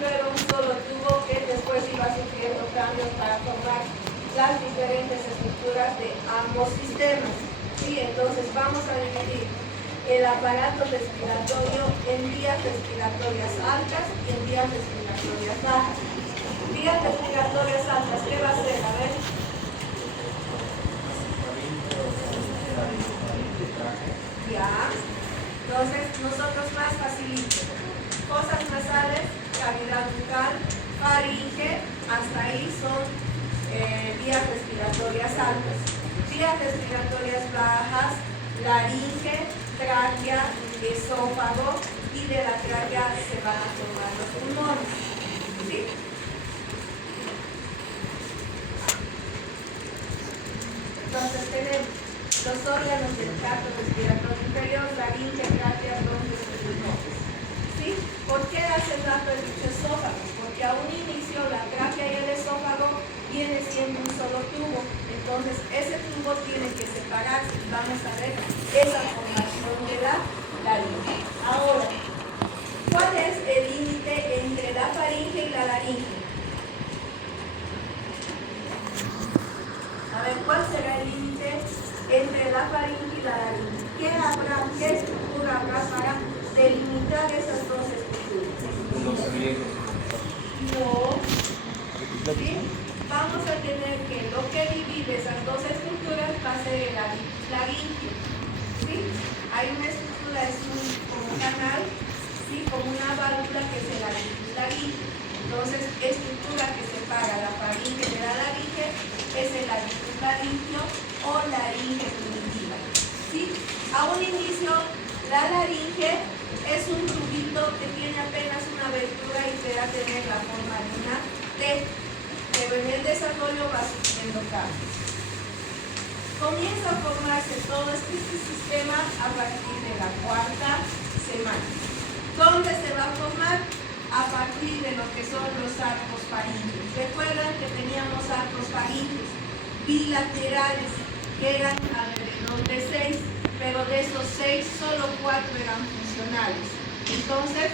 principio era un solo tubo que después iba sufriendo cambios para formar las diferentes estructuras de ambos sistemas. ¿Sí? Entonces vamos a dividir el aparato respiratorio en vías respiratorias altas y en vías respiratorias bajas. Vías respiratorias altas, ¿qué va a ser? A ver. Ya. Entonces nosotros más facilito. Fosas nasales, cavidad bucal, faringe, hasta ahí son vías respiratorias altas. Vías respiratorias bajas, laringe, tráquea, esófago, y de la tráquea se van a formar los pulmones. ¿Sí? Entonces tenemos los órganos del tracto respiratorio inferior, laringe, tráquea, bronquios y pulmones. ¿Sí? ¿Por qué hace rato he dicho esófago? Porque a un inicio la tráquea y el esófago viene siendo un solo tubo. Entonces ese tubo tiene que separarse y vamos a ver esa formación de la laringe. Ahora, ¿cuál es el límite entre la faringe y la laringe? A ver, ¿cuál será el límite entre la faringe y la laringe? ¿Qué estructura habrá para delimitar esas dos estructuras? No. ¿Sí? Vamos a tener que lo que divide esas dos estructuras va a ser el abitus laringio. ¿Sí? Hay una estructura, es como un canal, ¿sí? Como una válvula que es el abitus laringio. Entonces, estructura que separa la faringe de la laringe es el abitus laringio o laringe primitiva. ¿Sí? A un inicio, la laringe es un tubito que tiene apenas una abertura y será tener la forma de una T, pero en el desarrollo va sufriendo cambios. Comienza a formarse todo este sistema a partir de la cuarta semana. ¿Dónde se va a formar? A partir de lo que son los arcos faringeos. Recuerdan que teníamos arcos faringeos bilaterales, que eran alrededor de 6, pero de esos 6, solo 4 eran funcionales. Entonces,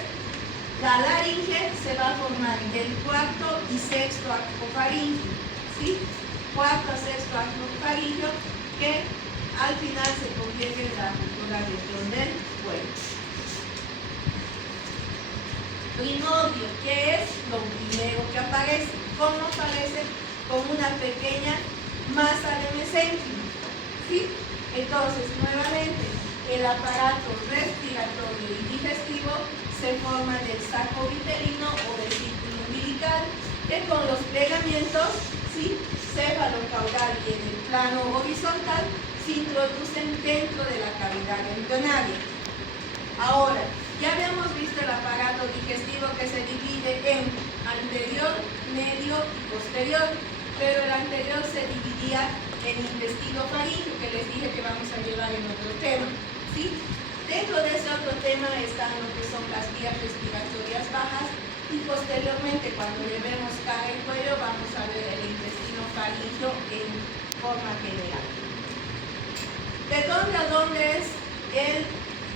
la laringe se va a formar del cuarto y sexto arco faríngeo, ¿sí? Cuarto a sexto arco faríngeo, que al final se convierte en la futura región del cuello. Rinodio, ¿qué es? Lo primero que aparece. ¿Cómo aparece? Con una pequeña masa de mesénquima, ¿sí? Entonces, nuevamente, el aparato respiratorio y digestivo se forma del saco vitelino o del círculo umbilical, que con los plegamientos, ¿sí? Céfalo-caudal y en el plano horizontal se introducen dentro de la cavidad embrionaria. Ahora, ya habíamos visto el aparato digestivo que se divide en anterior, medio y posterior, pero el anterior se dividía en intestino faríngeo, que les dije que vamos a llevar en otro tema, ¿sí? Dentro de ese otro tema están lo que son las vías respiratorias bajas y posteriormente, cuando llevemos cara y cuello, vamos a ver el intestino faríngeo en forma general. ¿De dónde a dónde es el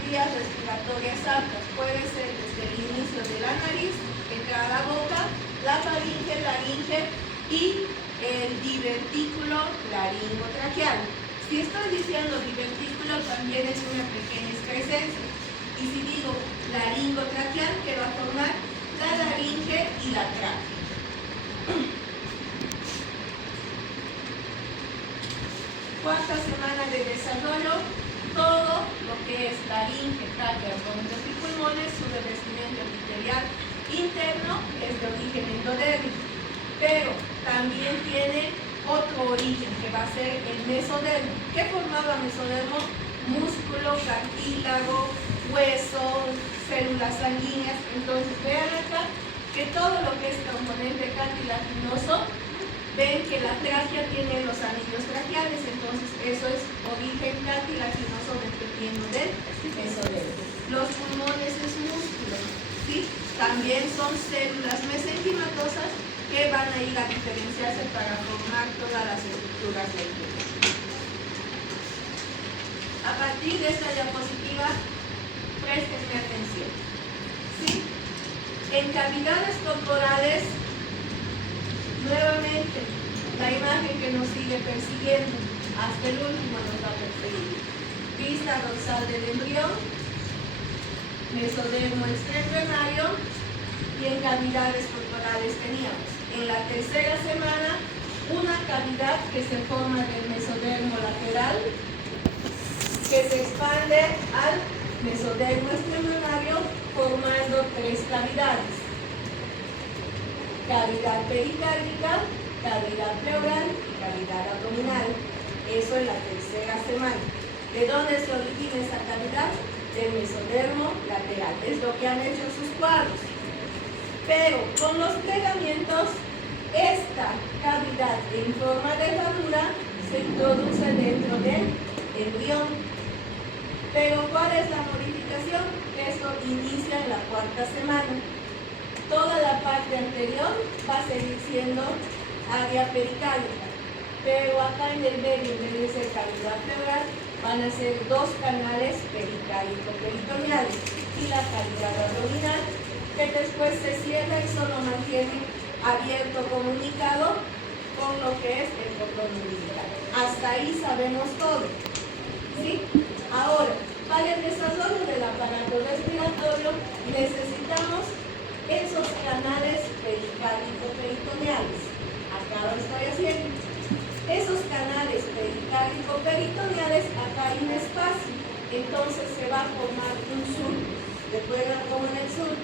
vías respiratorias altas? Puede ser desde el inicio de la nariz, entrar a la boca, la faringe, laringe y el divertículo laringotraqueal. Si estoy diciendo divertículo, también es una pequeña excrescencia. Y si digo laringotraqueal, que va a formar la laringe y la tráquea. Cuarta semana de desarrollo, todo lo que es laringe, tráquea, bronquios y pulmones, su revestimiento epitelial interno es de origen endodérmico, pero también tiene otro origen que va a ser el mesodermo. ¿Qué formaba mesodermo? Músculo, cartílago, hueso, células sanguíneas. Entonces vean acá que todo lo que es componente cartilaginoso, ven que la tráquea tiene los anillos traqueales, entonces eso es origen cartilaginoso dependiendo del mesodermo. Los pulmones es músculo, ¿sí? También son células mesenquimatosas que van a ir a diferenciarse para formar todas las estructuras del pulmón. A partir de esta diapositiva, prestenme atención, ¿sí? En cavidades corporales, nuevamente, la imagen que nos sigue persiguiendo, hasta el último nos va a perseguir. Vista dorsal del embrión, mesodermo extraembrionario, y en cavidades corporales teníamos en la tercera semana una cavidad que se forma del mesodermo lateral, que se expande al mesodermo extraembrionario formando tres cavidades: cavidad pericárdica, cavidad pleural y cavidad abdominal. Eso en la tercera semana. ¿De dónde se origina esa cavidad? Del mesodermo lateral. Es lo que han hecho sus cuadros. Pero con los plegamientos, esta cavidad en forma de herradura se introduce dentro del embrión. Pero ¿cuál es la modificación? Esto inicia en la cuarta semana. Toda la parte anterior va a seguir siendo área pericárdica, pero acá en el medio, en vez de ser cavidad pleural, van a ser dos canales pericárdico-peritoneales y la cavidad abdominal, que después se cierra y solo mantiene abierto comunicado con lo que es el cordón umbilical. Hasta ahí sabemos todo, ¿sí? Ahora, para el desarrollo del aparato respiratorio necesitamos esos canales pericárdico-peritoneales. Acá lo estoy haciendo. Esos canales pericárdico-peritoneales, acá hay un espacio, entonces se va a formar un surco. ¿Recuerdan cómo en el surco?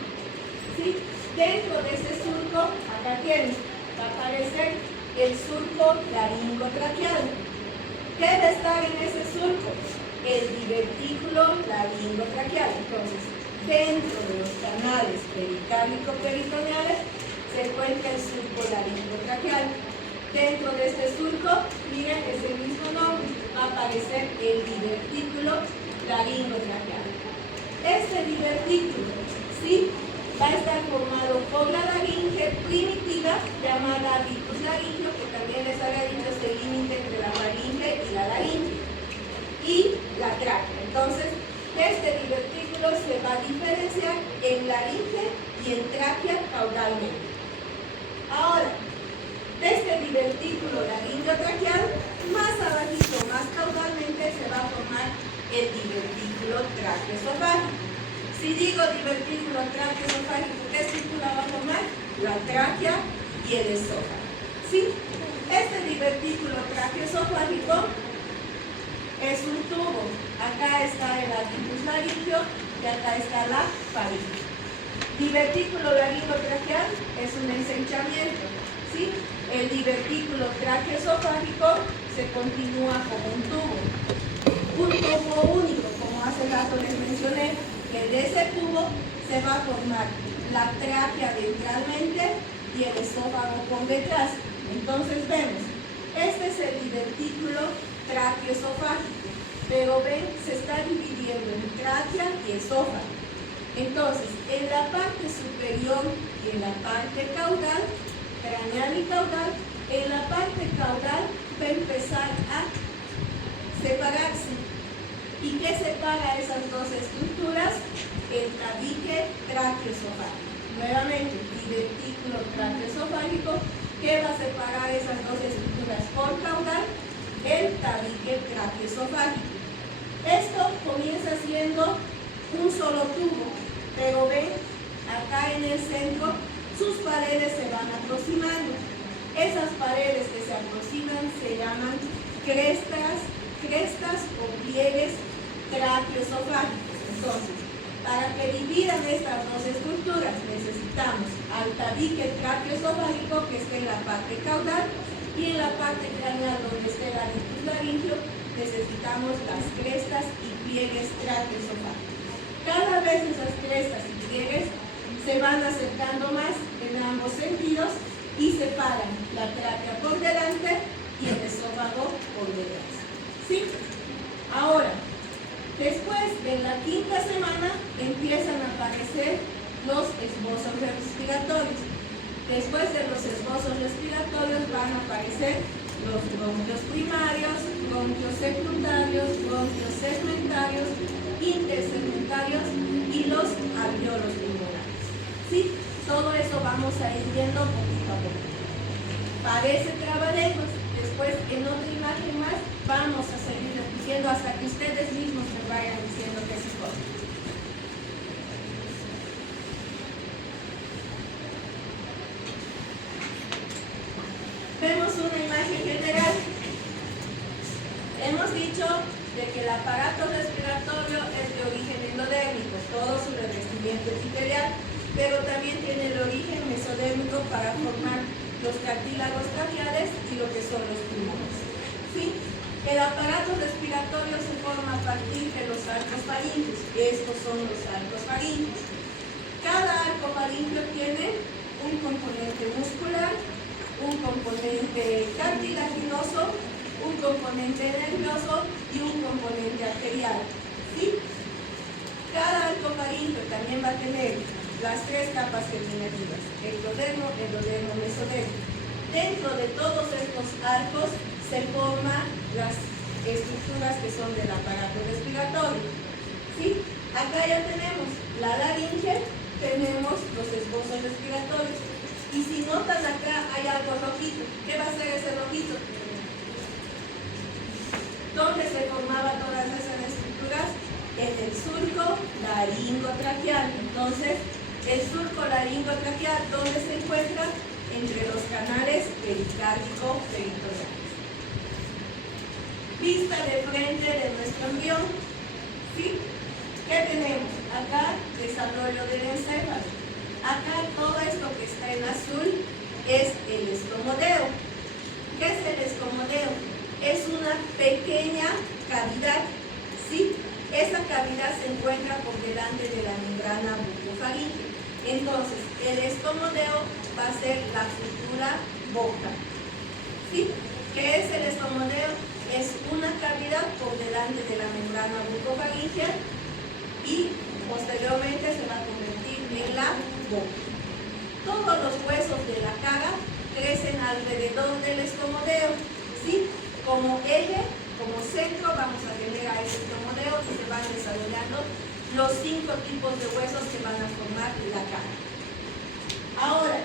¿Sí? Dentro de ese surco, acá tienen, va a aparecer el surco laringotraqueal. ¿Qué debe estar en ese surco? El divertículo laringotraqueal. Entonces, dentro de los canales pericárdico-peritoneales se encuentra el surco laringotraqueal. Dentro de este surco, miren, es el mismo nombre, va a aparecer el divertículo laringotraqueal. Este divertículo, ¿sí?, va a estar formado por la laringe primitiva, llamada vicus laringio, que también les había dicho es el límite entre la faringe y la laringe, y la tráquea. Entonces, este divertículo se va a diferenciar en laringe y en tráquea caudalmente. Ahora, de este divertículo laringotraqueal, más abajito, más caudalmente, se va a formar el divertículo traqueoesofágico. Si digo divertículo traqueoesofágico, ¿qué estructura va a formar? La tráquea y el esófago. ¿Sí? Este divertículo traqueoesofágico es un tubo. Acá está el vicus laringio y acá está la faringe. Divertículo laringotraqueal es un ensanchamiento, ¿sí? El divertículo traqueoesofágico se continúa como un tubo único, como hace rato les mencioné, que de ese tubo se va a formar la tráquea ventralmente y el esófago por detrás. Entonces vemos, este es el divertículo traqueoesofágico, pero ven, se está dividiendo en tráquea y esófago. Entonces, en la parte superior y en la parte caudal, craneal y caudal, en la parte caudal va a empezar a separarse. ¿Y qué separa esas dos estructuras? El tabique traqueoesofágico. Nuevamente, divertículo traqueoesofágico. ¿Qué va a separar esas dos estructuras por caudal? El tabique traqueoesofágico. Esto comienza siendo un solo tubo, pero ven, acá en el centro, sus paredes se van aproximando. Esas paredes que se aproximan se llaman crestas o pliegues traqueoesofágicos. Entonces, para que dividan estas dos estructuras, necesitamos al tabique traqueoesofágico que esté en la parte caudal y en la parte craneal donde esté el vicus laringio, necesitamos las crestas y pliegues traqueoesofágicos. Cada vez esas crestas y pliegues se van acercando más en ambos sentidos y separan la tráquea por delante y el esófago por detrás. ¿Sí? Ahora, después de la quinta semana empiezan a aparecer los esbozos respiratorios. Después de los esbozos respiratorios van a aparecer los bronquios primarios, bronquios secundarios, bronquios segmentarios, intersegmentarios y los alveolos pulmonares. ¿Sí? Todo eso vamos a ir viendo poquito a poco. Parece trabalenguas. Después, en otra imagen más, vamos a seguir repitiendo hasta que ustedes mismos me vayan diciendo qué es cosa. Vemos una imagen general. Hemos dicho de que el aparato respiratorio es de origen endodérmico, todo su revestimiento epitelial, pero también tiene el origen mesodérmico para formar los cartílagos traqueales y lo que son los pulmones. ¿Sí? El aparato respiratorio se forma a partir de los arcos faríngeos. Estos son los arcos faríngeos. Cada arco faríngeo tiene un componente muscular, un componente cartilaginoso, un componente nervioso y un componente arterial. ¿Sí? Cada arco faríngeo también va a tener las tres capas germinativas, ectodermo, endodermo, mesodermo. Dentro de todos estos arcos se forman las estructuras que son del aparato respiratorio. ¿Sí? Acá ya tenemos la laringe, tenemos los esbozos respiratorios. Y si notas acá hay algo rojito. ¿Qué va a ser ese rojito? ¿Dónde se formaban todas esas estructuras? En el surco laringotraqueal. Entonces, el surco laringotraqueal, ¿dónde se encuentra? Entre los canales pericárdico-peritoneales. Vista de frente de nuestro embrión. ¿Sí? ¿Qué tenemos? Acá, desarrollo del encéfalo. Acá, todo esto que está en azul es el estomodeo. ¿Qué es el estomodeo? Es una pequeña cavidad, ¿sí? Esa cavidad se encuentra por delante de la membrana bucofaríngea. Entonces, el estomodeo va a ser la futura boca, ¿sí? ¿Qué es el estomodeo? Es una cavidad por delante de la membrana bucofaríngea y posteriormente se va a convertir en la boca. Todos los huesos de la cara crecen alrededor del estomodeo, ¿sí? Como eje, como centro, vamos a tener a ese estomodeo y se van desarrollando los 5 tipos de huesos que van a formar la cara. Ahora,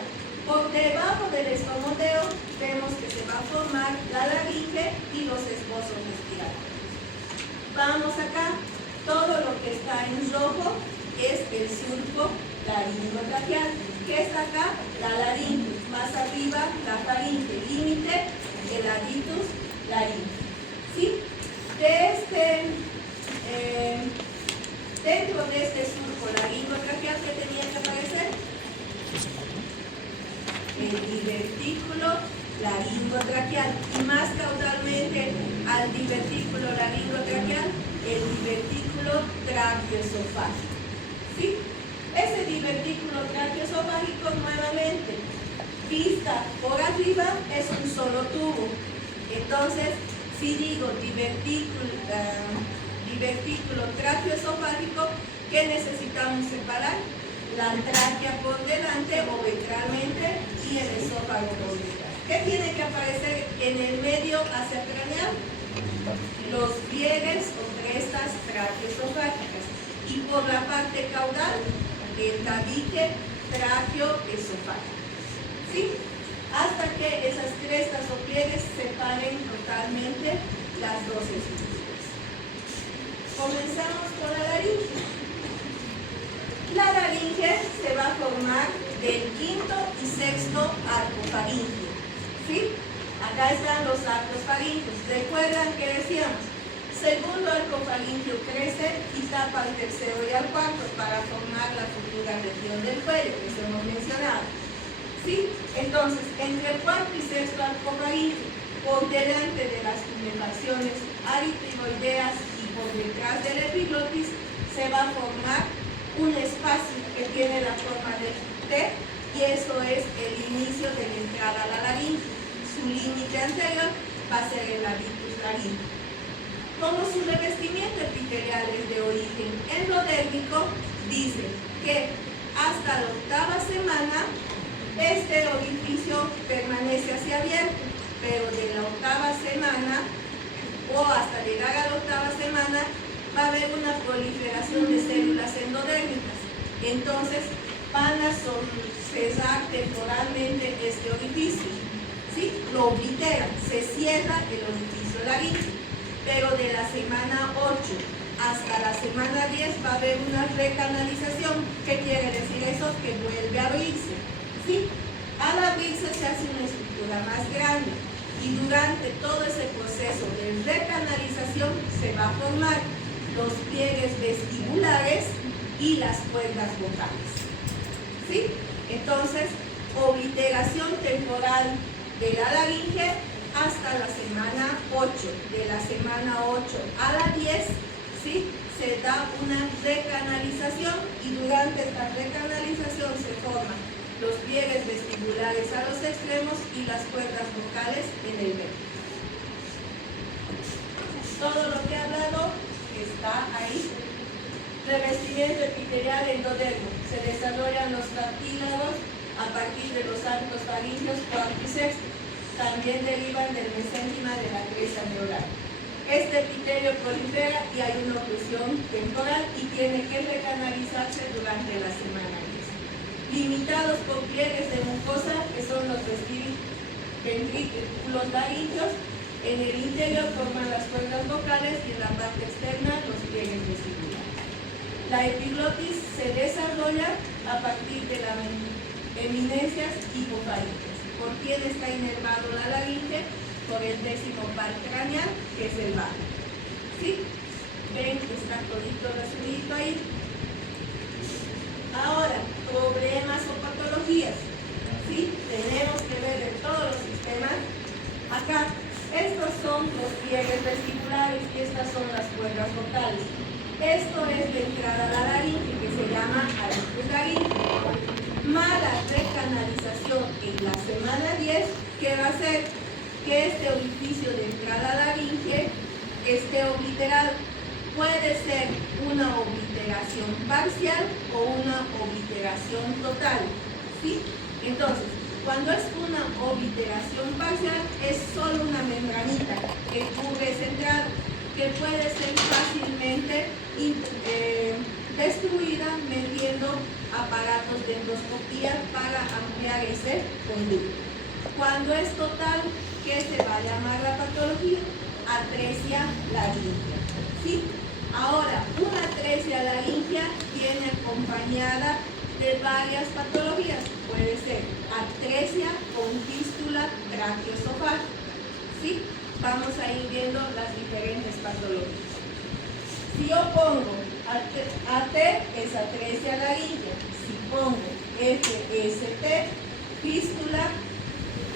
por debajo del estomodeo vemos que se va a formar la laringe y los esbozos respiratorios. Vamos acá, todo lo que está en rojo es el surco laringotraqueal. ¿Qué está acá? La laringe. Más arriba, la faringe. Límite, el aditus laringe. ¿Sí? Dentro de este surco laringotraqueal, ¿qué tenía que aparecer? El divertículo laringotraqueal. Y más caudalmente al divertículo laringotraqueal, el divertículo traqueoesofágico. ¿Sí? Ese divertículo traqueoesofágico, nuevamente, vista por arriba, es un solo tubo. Entonces, si digo divertículo traqueoesofágico, ¿qué necesitamos separar? La tráquea por delante o ventralmente y el esófago por detrás. ¿Qué tiene que aparecer en el medio hacia craneal? Los pliegues o crestas traqueoesofágicas. Y por la parte caudal, el tabique traqueoesofágico. ¿Sí? Hasta que esas crestas o pliegues separen totalmente las dos estructuras. Comenzamos con la laringe. La laringe se va a formar del quinto y sexto arco faríngeo. ¿Sí? Acá están los arcos faríngeos. ¿Recuerdan que decíamos? Segundo arco faríngeo crece y tapa al tercero y al cuarto para formar la futura región del cuello, que se hemos mencionado. ¿Sí? Entonces, entre el cuarto y sexto arco faríngeo, por delante de las tumefaciones aritiroideas y por detrás del epiglotis, se va a formar un espacio que tiene la forma de T, y eso es el inicio de la entrada a la laringe. Su límite anterior va a ser el aditus laringe. Como su revestimiento epitelial es de origen endodérmico, dice que hasta la 8ª semana este orificio permanece así abierto, pero de la 8ª semana o hasta llegar a la 8ª semana va a haber una proliferación de células endodérmicas. Entonces, van a cerrar temporalmente este orificio, ¿sí? Lo obliteran, se cierra el orificio laríngeo, pero de la semana 8 hasta la semana 10 va a haber una recanalización. ¿Qué quiere decir eso? Que vuelve a abrirse, ¿sí? Al abrirse se hace una estructura más grande y durante todo ese proceso de recanalización se va a formar los pliegues vestibulares y las cuerdas vocales, ¿sí? Entonces, obliteración temporal de la laringe hasta la semana 8. De la semana 8 a la 10, ¿sí? Se da una recanalización y durante esta recanalización se forman los pliegues vestibulares a los extremos y las cuerdas vocales en el medio. Todo lo que he hablado está ahí. Revestimiento epitelial endodermo. Se desarrollan los cartílagos a partir de los arcos faríngeos cuarto y sexto. También derivan del mesénquima de la cresta neural. Este epitelio prolifera y hay una oclusión temporal y tiene que recanalizarse durante la semana 10. Limitados por pliegues de mucosa, que son los ventrículos laríngeos. En el interior forman las cuerdas vocales y en la parte externa los pliegues vestibulares. La epiglotis se desarrolla a partir de las eminencias hipofaríngeas. ¿Por quién está inervado la laringe? Por el 10º par craneal, que es el barrio. ¿Sí? Ven que está todito resumidito ahí. Ahora, problemas o patologías. ¿Sí? Tenemos que ver de todos los sistemas. Acá, estos son los pliegues vestibulares y estas son las cuerdas vocales. Esto es la entrada a la laringe, que se llama aricus laringe. Mala recanalización en la semana 10, ¿qué va a hacer? Que este orificio de entrada a la laringe esté obliterado. Puede ser una obliteración parcial o una obliteración total, ¿sí? Entonces, cuando es una obliteración parcial, es solo una membranita que cubre ese entrada, que puede ser fácilmente destruida metiendo aparatos de endoscopía para ampliar ese conducto. Cuando es total, ¿qué se va a llamar la patología? Atresia laringea, ¿sí? Ahora, una atresia laringea viene acompañada de varias patologías. Puede ser atresia con fístula traqueoesofágica, ¿sí? Vamos a ir viendo las diferentes patologías. Si yo pongo AT, es atresia laringea. Si pongo FST, fístula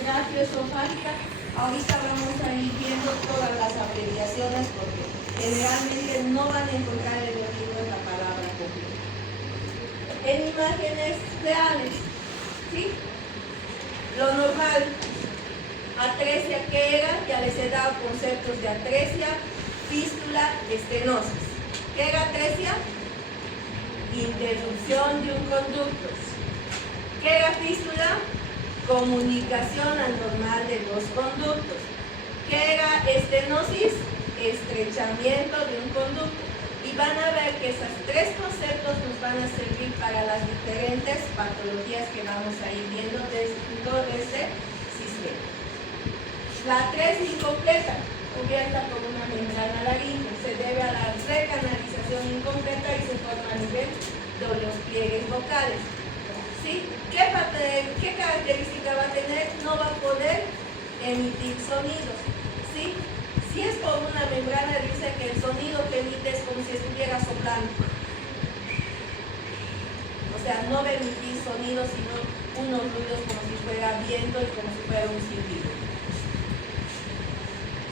traqueoesofágica, ahorita vamos a ir viendo todas las abreviaciones porque generalmente no van a encontrar en el libro la palabra completa. En imágenes reales, ¿sí? Lo normal, atresia, ¿qué era? Ya les he dado conceptos de atresia, fístula, estenosis. ¿Qué era atresia? Interrupción de un conducto. ¿Qué era fístula? Comunicación anormal de los conductos. ¿Qué era estenosis? Estrechamiento de un conducto. Y van a ver que esos tres conceptos nos van a servir para las diferentes patologías que vamos a ir viendo dentro de este sistema. La atresia incompleta, cubierta por una membrana laringe, se debe a la recanalización incompleta y se forma a nivel de los pliegues vocales. ¿Sí? ¿Qué característica va a tener? No va a poder emitir sonidos. ¿Sí? Si es por una membrana, dice que el sonido que emite es como si estuviera soplando. O sea, no va a emitir sonidos, sino unos ruidos como si fuera viento y como si fuera un silbido.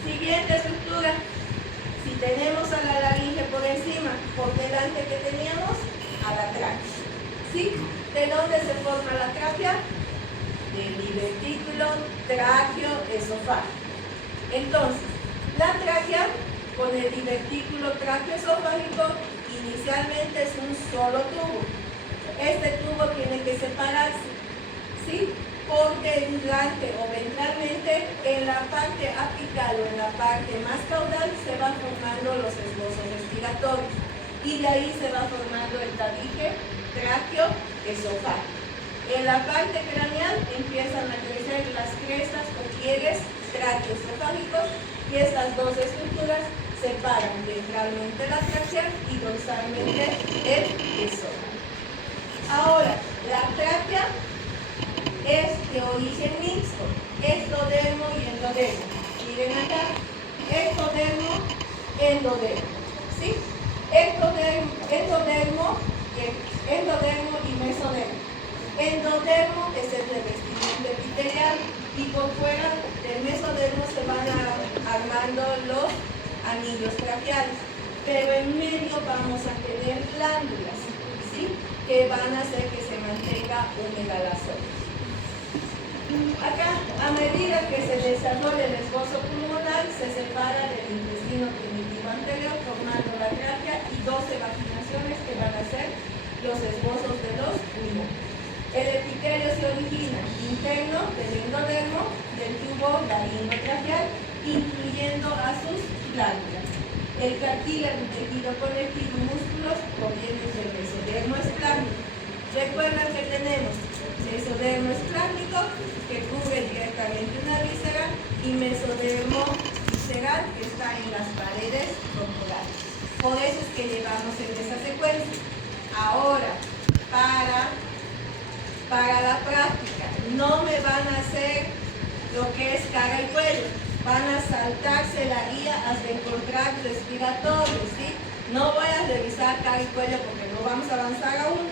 Siguiente estructura. Si tenemos a la laringe por encima, por delante, ¿qué teníamos? A la tráquea. ¿Sí? ¿De dónde se forma la tráquea? Del divertículo tráqueo-esofágico. Entonces, la tráquea con el divertículo tráqueo-esofágico inicialmente es un solo tubo. Este tubo tiene que separarse, ¿sí? Por delante o ventralmente, en la parte apical o en la parte más caudal se van formando los esbozos respiratorios y de ahí se va formando el tabique tráqueo esofágica. En la parte craneal empiezan a crecer las crestas o pliegues tráqueo-esofágicos y estas dos estructuras separan ventralmente la tráquea y dorsalmente el esófago. Ahora, la tráquea es de origen mixto, ectodermo y endodermo. Miren acá, ectodermo, endodermo, ¿sí? Endodermo y mesodermo. Endodermo es el revestimiento epitelial y por fuera del mesodermo se van armando los anillos traqueales, pero en medio vamos a tener glándulas, ¿sí? Que van a hacer que se mantenga húmeda la zona. Acá, a medida que se desarrolla el esbozo pulmonar, se separa del intestino primitivo anterior, formando la tráquea y 12 vaginaciones que van a ser los esbozos de los pulmones. El epitelio se origina interno del endodermo, del tubo laringotraqueal, incluyendo a sus glándulas. El cartílago, tejido conectivo y músculos provienen del mesodermo esplácnico. Recuerdan que tenemos mesodermo esplácnico, que cubre directamente una víscera, y mesodermo visceral, que está en las paredes corporales. Por eso es que llevamos en esa secuencia. Ahora, para la práctica, no me van a hacer lo que es cara y cuello. Van a saltarse la guía hasta encontrar respiratorio, ¿sí? No voy a revisar cara y cuello porque no vamos a avanzar aún.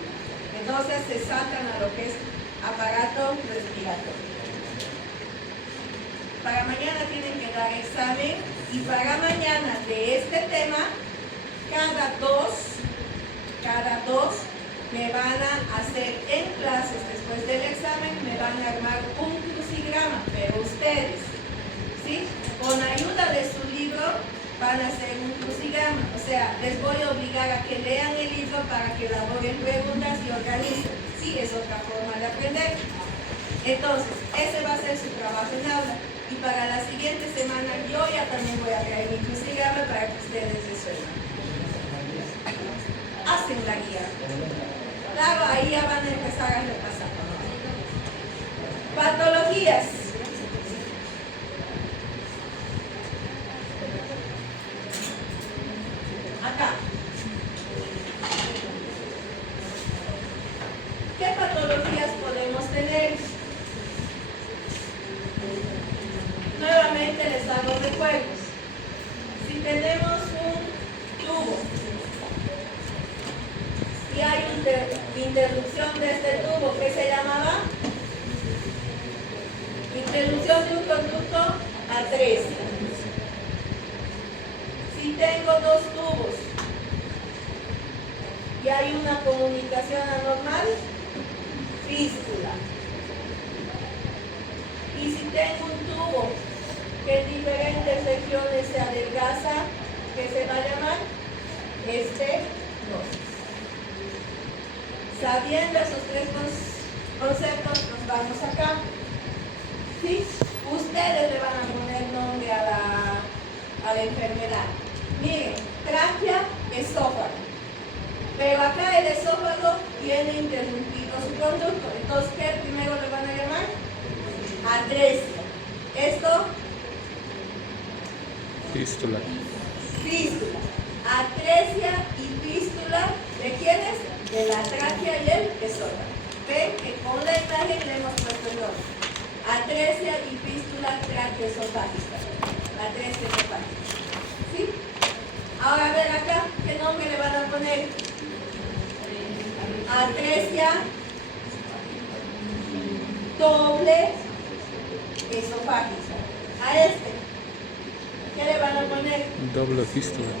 Entonces se saltan a lo que es aparato respiratorio. Para mañana tienen que dar examen y para mañana de este tema, cada dos me van a hacer en clases después del examen, me van a armar un crucigrama, pero ustedes, ¿sí? Con ayuda de su libro van a hacer un crucigrama, o sea, les voy a obligar a que lean el libro para que elaboren preguntas y organicen, ¿sí? Es otra forma de aprender. Entonces, ese va a ser su trabajo en aula. Y para la siguiente semana yo ya también voy a traer mi crucigrama para que ustedes resuelvan. Hacen la guía. Claro, ahí ya van a empezar a repasar. Patologías. Acá. ¿Qué patologías podemos tener? Nuevamente les hago recuerdos. Si tenemos un tubo y hay interrupción de este tubo, ¿qué se llamaba? Interrupción de un conducto atresia. Si tengo dos tubos y hay una comunicación anormal, fístula. Y si tengo un tubo que en diferentes regiones se adelgaza, ¿qué se va a llamar? Estenosis. Sabiendo esos tres conceptos, nos vamos acá. ¿Sí? Ustedes le van a poner nombre a la enfermedad. Miren, tráquea, esófago. Pero acá el esófago tiene interrumpido su conducto. Entonces, ¿qué primero le van a llamar? Atresia. ¿Esto? Fístula. Fístula. Atresia y fístula, ¿de quiénes? De la tráquea y el esófago. Ven que con la imagen le hemos puesto el nombre. Atresia y fístula tráqueo-esofágica. Atresia esofágica. ¿Sí? Ahora a ver acá, ¿qué nombre le van a poner? Atresia doble esofágica. A este, ¿qué le van a poner? Doble fístula.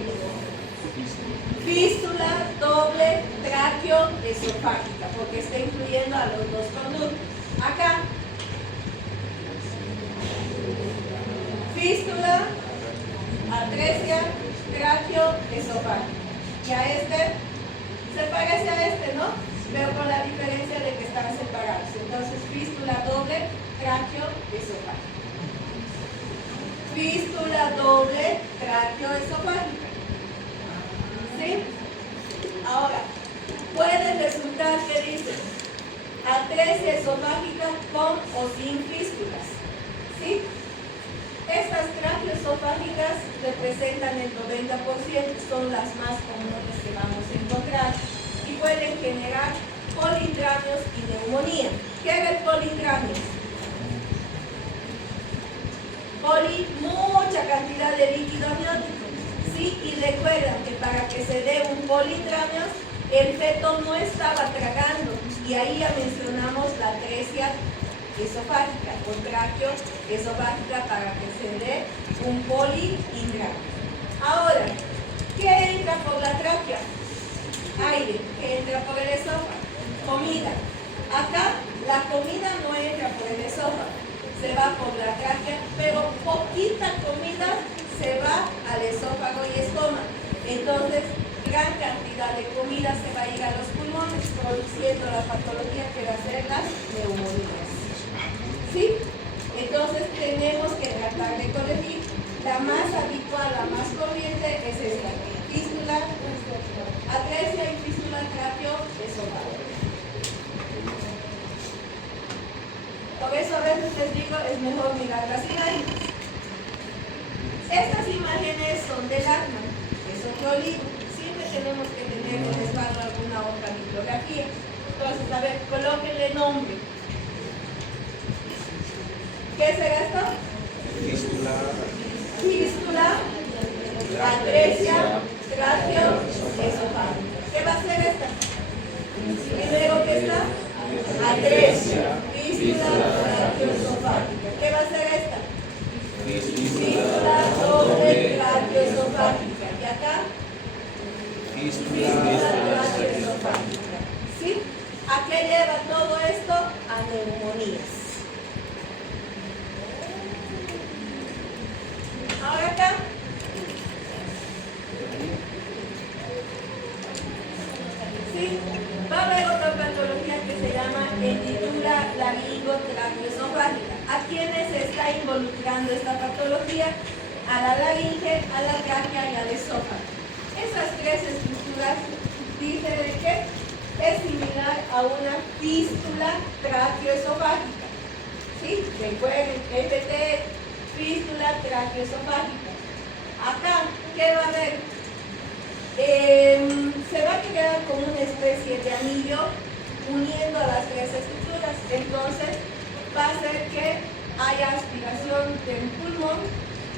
Fístula doble tráqueo-esofágica, porque está incluyendo a los dos conductos. Acá, fístula, atresia, tráqueo-esofágica. Y a este, se parece a este, ¿no? Pero con la diferencia de que están separados. Entonces, fístula doble, tráqueo-esofágica. Fístula doble, tráqueo-esofágica. ¿Sí? Ahora, puede resultar que dice atresia esofágica con o sin fístulas. ¿Sí? Estas traqueoesofágicas representan el 90%, son las más comunes que vamos a encontrar y pueden generar polindramios y neumonía. ¿Qué es el polindramios? Mucha cantidad de líquido amniótico. ¿Sí? Y recuerdan que para que se dé un polindramio, el feto no estaba tragando. Y ahí ya mencionamos la atresia esofágica o traqueoesofágica para que se dé un polindramio. Ahora, ¿qué entra por la tráquea? Aire. ¿Qué entra por el esófago? Comida. Acá la comida no entra por el esófago, se va por la tráquea, pero poquita comida se va al esófago y estómago. Entonces, gran cantidad de comida se va a ir a los pulmones, produciendo la patología que va a ser las neumonías. ¿Sí? Entonces, tenemos que tratar de corregir. La más habitual, la más corriente es esta: fístula, atresia y fístula traqueoesofágica. Por eso a veces les digo, es mejor mirar las imágenes. Estas imágenes son del asma, es otro libro. Siempre tenemos que tener en el respaldo alguna otra bibliografía. Entonces, a ver, colóquenle nombre. ¿Qué será esto? Fístula, atresia, traqueoesofágica. ¿Qué va a ser esta? Primero que está, atresia, fístula, traqueoesofágica. ¿Qué va a ser esta? Fístula doble traqueoesofágica. ¿Y acá? Fístula traqueoesofágica. ¿Sí? ¿A qué lleva todo esto? A neumonías. Ahora acá. ¿Sí? Va a haber otra patología que se llama hendidura laringotraqueoesofágica. ¿A quiénes se está involucrando esta patología? A la laringe, a la tráquea y al esófago. Esas tres estructuras dicen de que es similar a una fístula traqueoesofágica. ¿Sí? Recuerden, FT, fístula traqueoesofágica. Acá, ¿qué va a haber? Se va a crear como una especie de anillo uniendo a las tres estructuras. Entonces, va a hacer que haya aspiración del pulmón,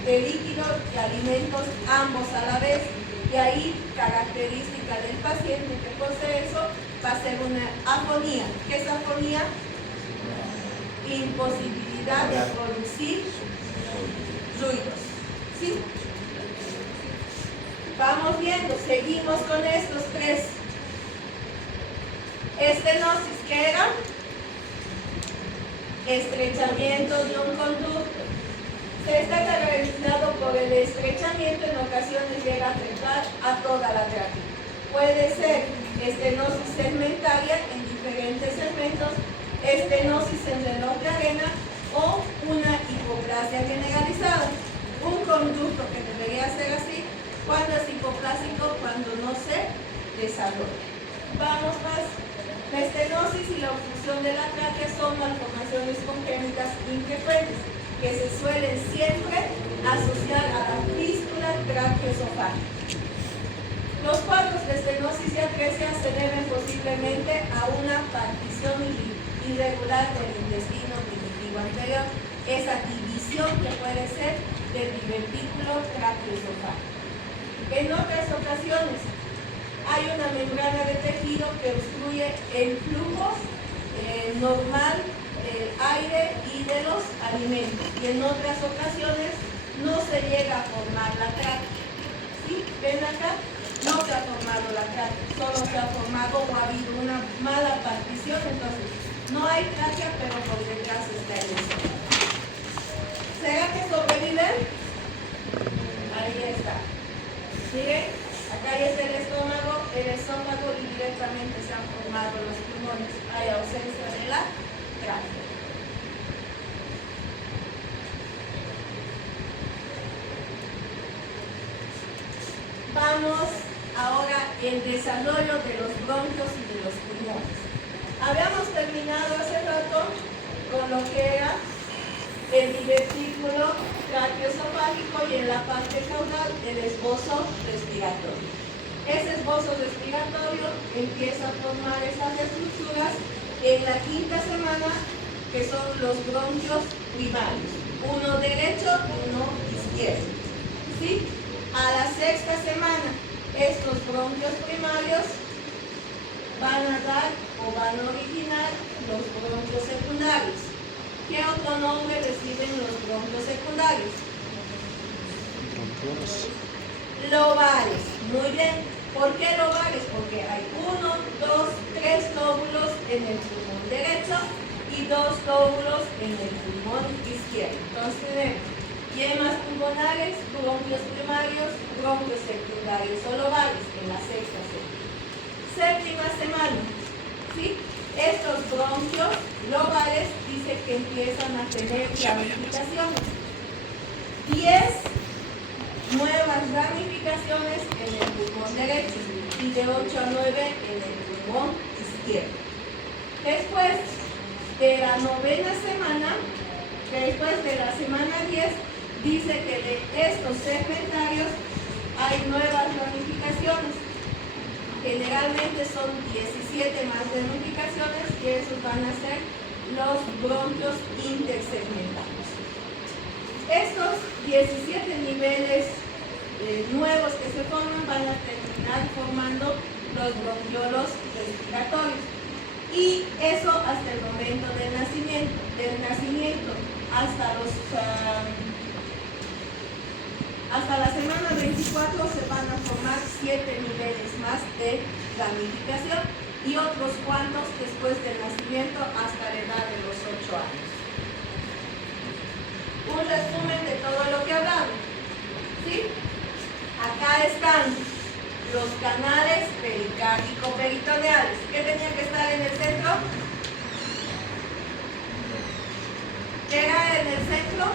de líquidos y alimentos, ambos a la vez. Y ahí, característica del paciente que posee eso, va a ser una afonía. ¿Qué es afonía? Imposibilidad de producir ruidos. ¿Sí? Vamos viendo, seguimos con estos tres. Estenosis, ¿qué era? Estrechamiento de un conducto. Se está caracterizado por el estrechamiento, en ocasiones llega a afectar a toda la tráquea. Puede ser estenosis segmentaria en diferentes segmentos, estenosis en reloj de arena o una hipoplasia generalizada. Un conducto que debería ser así, cuando es hipoplásico, cuando no se desarrolla. Vamos más. La estenosis y la obstrucción de la tráquea son malformaciones congénitas infrecuentes que se suelen siempre asociar a la fístula traqueoesofágica. Los cuadros de estenosis y atresia se deben posiblemente a una partición irregular del intestino digestivo anterior, esa división que puede ser del divertículo traqueoesofágico. En otras ocasiones hay una membrana de tejido que obstruye el flujo normal del aire y de los alimentos, y en otras ocasiones no se llega a formar la tráquea. ¿Sí? ¿Ven acá? No se ha formado la tráquea, solo se ha formado o ha habido una mala partición, entonces no hay tráquea, pero por detrás está el estómago. ¿Será que sobreviven? Ahí está. Miren, acá está el esófago y directamente se han formado los pulmones. Hay ausencia de la tráquea. Vamos ahora al desarrollo de los bronquios y de los pulmones. Habíamos terminado terminado hace rato con lo que era el divertículo traqueoesofágico y en la parte caudal el esbozo respiratorio. Ese esbozo respiratorio empieza a formar estas estructuras en la quinta semana, que son los bronquios primarios, uno derecho y uno izquierdo. ¿Sí? A la sexta semana, estos bronquios primarios van a dar o van a originar los bronquios secundarios. ¿Qué otro nombre reciben los bronquios secundarios? Lobares. Muy bien. ¿Por qué lobares? Porque hay 1, 2, 3 lóbulos en el pulmón derecho y 2 lóbulos en el pulmón izquierdo. Entonces tenemos yemas pulmonares, bronquios primarios, bronquios secundarios o lobares en la sexta semana. Séptima semana, ¿sí? Estos bronquios lobares dice que empiezan a tener ramificaciones. 10 nuevas ramificaciones en el pulmón derecho y de 8 a 9 en el pulmón izquierdo. Después de la novena semana, después de la semana 10, dice que de estos segmentarios hay nuevas ramificaciones. Generalmente son 17 más ramificaciones y esos van a ser los bronquios intersegmentarios. Estos 17 niveles nuevos que se forman van a terminar formando los bronquiolos respiratorios. Y eso hasta el momento del nacimiento, hasta la semana 24 se van a formar 7 niveles más de ramificación y otros cuantos después del nacimiento hasta la edad de los 8 años. Un resumen de todo lo que hablamos. ¿Sí? Acá están los canales pericárdico-peritoneales. ¿Qué tenía que estar en el centro? ¿Qué era en el centro?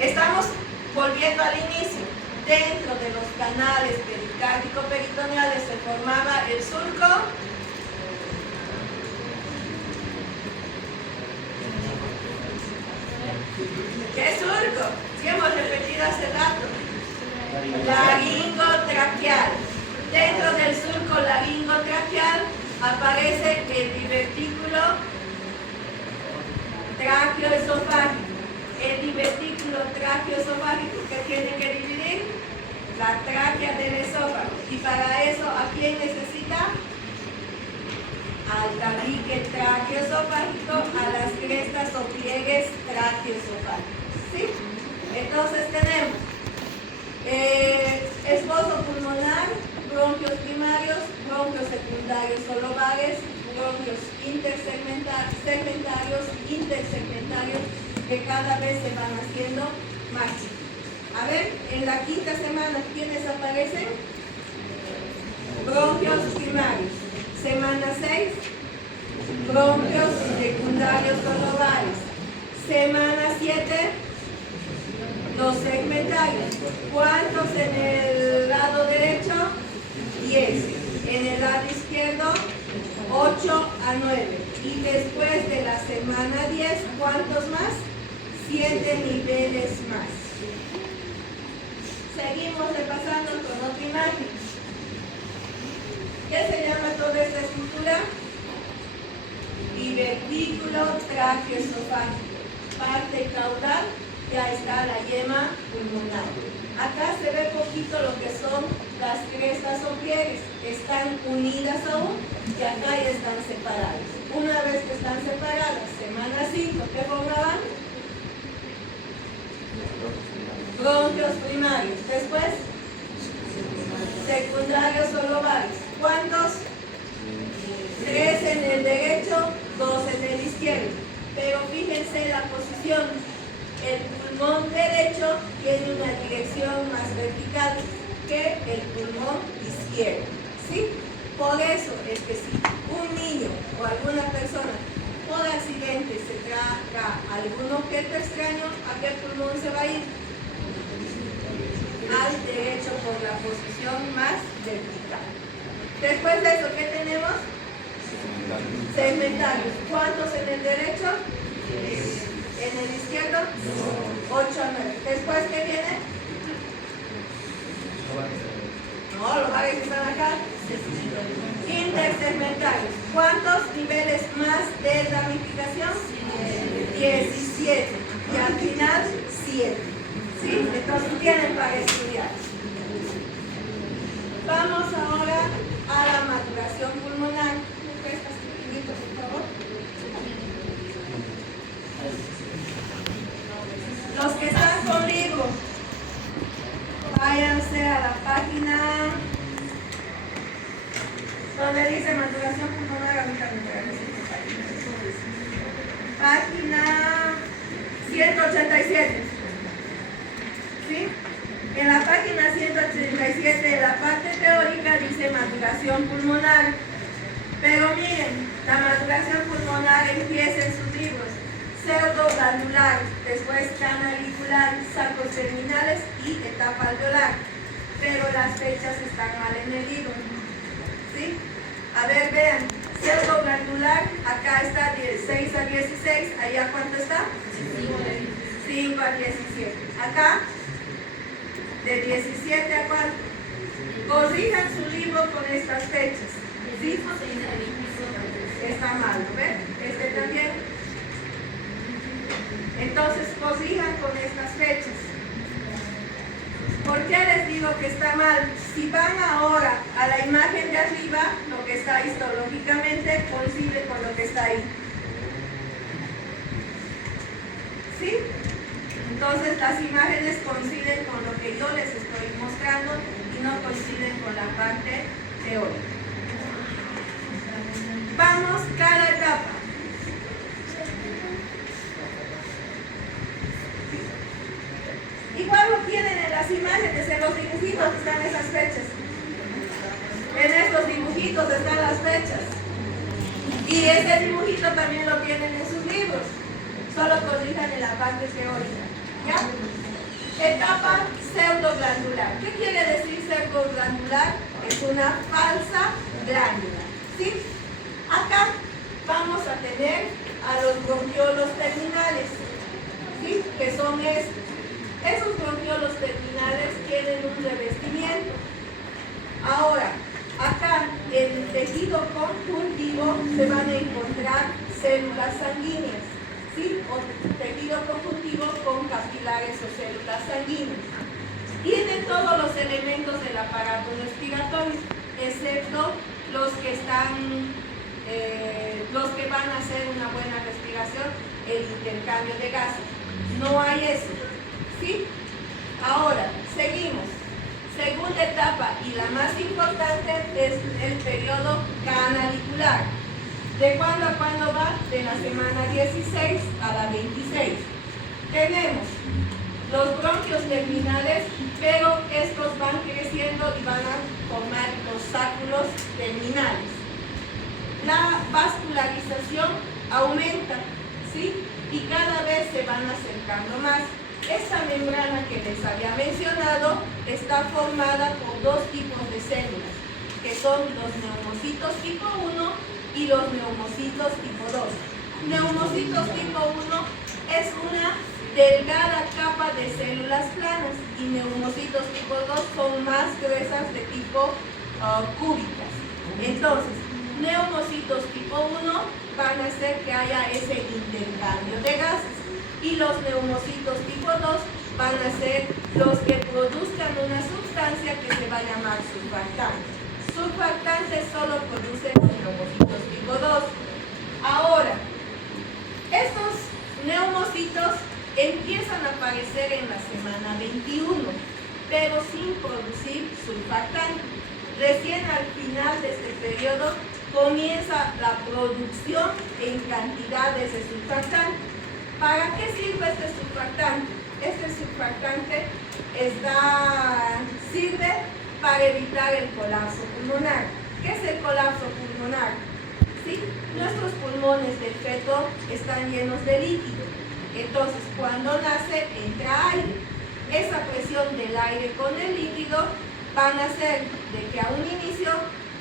Estamos volviendo al inicio. Dentro de los canales pericárdico-peritoneales se formaba el surco. ¿Qué surco? Sí, hemos repetido hace rato. Laringotraqueal. Dentro del surco laringotraqueal aparece el divertículo traqueoesofágico. El divertículo traqueoesofágico que tiene que dividir la tráquea del esófago. Y para eso, ¿a quién necesita? Al tabique traqueoesofágico, a las crestas o pliegues traqueoesofágicos. ¿Sí? Entonces tenemos esbozo pulmonar, bronquios primarios, bronquios secundarios o lobares, bronquios intersegmentarios, intersegmentarios, que cada vez se van haciendo más chiquitos. A ver, en la quinta semana, ¿quiénes aparecen? Bronquios primarios. Semana 6, bronquios secundarios o lobares. Semana 7, los segmentarios. ¿Cuántos en el lado derecho? 10. En el lado izquierdo, 8 a 9. Y después de la semana 10, ¿cuántos más? 7 niveles más. Seguimos repasando con otra imagen. ¿Qué se llama toda esta estructura? Divertículo traqueoesofágico. Parte caudal, ya está la yema pulmonar. Acá se ve poquito lo que son las crestas o pliegues. Están unidas aún y acá ya están separadas. Una vez que están separadas, semana 5, ¿qué formaban? Bronquios primarios. Después, secundarios o lobares. ¿Cuántos? 3 en el derecho, 2 en el izquierdo. Pero fíjense la posición. El pulmón derecho tiene una dirección más vertical que el pulmón izquierdo. ¿Sí? Por eso es que si un niño o alguna persona por accidente se traga algún objeto extraño, ¿a qué pulmón se va a ir? Al derecho por la posición más vertical. Después de eso, ¿qué tenemos? Segmentarios. ¿Cuántos en el derecho? En el izquierdo, 8 a 9. Después, ¿qué viene? No, los bares están acá. Intersegmentarios. ¿Cuántos niveles más de ramificación? 17. Y al final, 7. ¿Sí? Entonces tienen para estudiar. Vamos ahora a la maturación pulmonar. ¿Me prestas un minutito, por favor? Los que están con libro, váyanse a la página donde dice maturación pulmonar. Página 187. ¿Sí? En la página 187, la parte teórica dice maturación pulmonar. Pero miren, la maturación pulmonar empieza en sus libros. Pseudoglandular, después canalicular, sacos terminales y etapa alveolar. Pero las fechas están mal en el libro. ¿Sí? A ver, vean. Pseudoglandular, acá está 6 a 16. ¿Allá cuánto está? 5 a 17. Acá, de 17 a cuánto. Corrijan su libro con estas fechas. ¿Sí? Está mal, ¿ven? Este también. Entonces, corrijan con estas fechas. ¿Por qué les digo que está mal? Si van ahora a la imagen de arriba, lo que está histológicamente coincide con lo que está ahí. ¿Sí? Entonces, las imágenes coinciden con lo que yo les estoy mostrando y no coinciden con la parte teórica. Vamos cada etapa. Igual lo tienen en las imágenes, en los dibujitos están esas fechas. En estos dibujitos están las fechas. Y ese dibujito también lo tienen en sus libros. Solo corrijan en la parte teórica. ¿Ya? Etapa pseudoglandular. ¿Qué quiere decir pseudoglandular? Es una falsa glándula. ¿Sí? Acá vamos a tener a los bronquiolos terminales. ¿Sí? Que son estos. Esos bronquiolos terminales tienen un revestimiento. Ahora, acá en el tejido conjuntivo se van a encontrar células sanguíneas, ¿sí? O tejido conjuntivo con capilares o células sanguíneas. Tienen todos los elementos del aparato respiratorio, excepto los que van a hacer una buena respiración, el intercambio de gases. No hay eso. ¿Sí? Ahora, seguimos. Segunda etapa y la más importante es el periodo canalicular. ¿De cuándo a cuándo va? De la semana 16 a la 26. Tenemos los bronquios terminales, pero estos van creciendo y van a formar los sáculos terminales. La vascularización aumenta, ¿sí? Y cada vez se van acercando más. Esta membrana que les había mencionado está formada por dos tipos de células, que son los neumocitos tipo 1 y los neumocitos tipo 2. Neumocitos tipo 1 es una delgada capa de células planas y neumocitos tipo 2 son más gruesas de tipo cúbicas. Entonces, neumocitos tipo 1 van a hacer que haya ese intercambio de gases. Y los neumocitos tipo 2 van a ser los que produzcan una sustancia que se va a llamar surfactante. Surfactantes solo producen los neumocitos tipo 2. Ahora, estos neumocitos empiezan a aparecer en la semana 21, pero sin producir surfactante. Recién al final de este periodo comienza la producción en cantidades de surfactante. ¿Para qué sirve este surfactante? Este surfactante sirve para evitar el colapso pulmonar. ¿Qué es el colapso pulmonar? ¿Sí? Nuestros pulmones del feto están llenos de líquido. Entonces, cuando nace, entra aire. Esa presión del aire con el líquido van a hacer de que a un inicio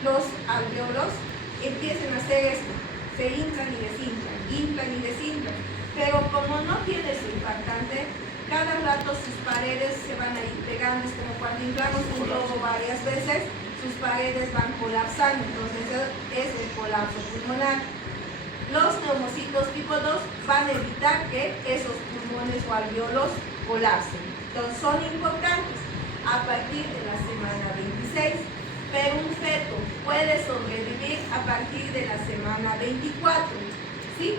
los alvéolos empiecen a hacer esto. se inflan y desinflan, inflan y desinflan. Pero como no tiene surfactante, cada rato sus paredes se van a ir pegando. Es como cuando inflamos un globo varias veces, sus paredes van colapsando. Entonces es el colapso pulmonar. Los neumocitos tipo 2 van a evitar que esos pulmones o alveolos colapsen. Entonces son importantes a partir de la semana 26, pero un feto puede sobrevivir a partir de la semana 24, ¿sí?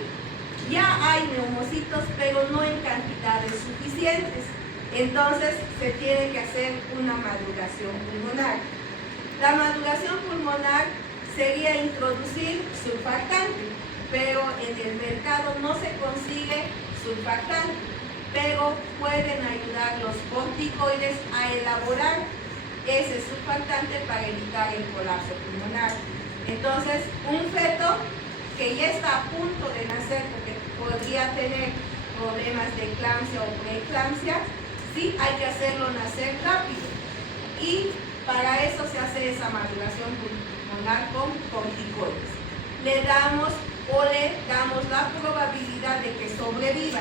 Ya hay neumocitos, pero no en cantidades suficientes. Entonces se tiene que hacer una maduración pulmonar. La maduración pulmonar sería introducir surfactante, pero en el mercado no se consigue surfactante, pero pueden ayudar los corticoides a elaborar ese surfactante para evitar el colapso pulmonar. Entonces, un feto que ya está a punto de nacer, porque podría tener problemas de eclampsia o preeclampsia, sí hay que hacerlo nacer rápido. Y para eso se hace esa maduración pulmonar con corticoides. Le damos la probabilidad de que sobreviva.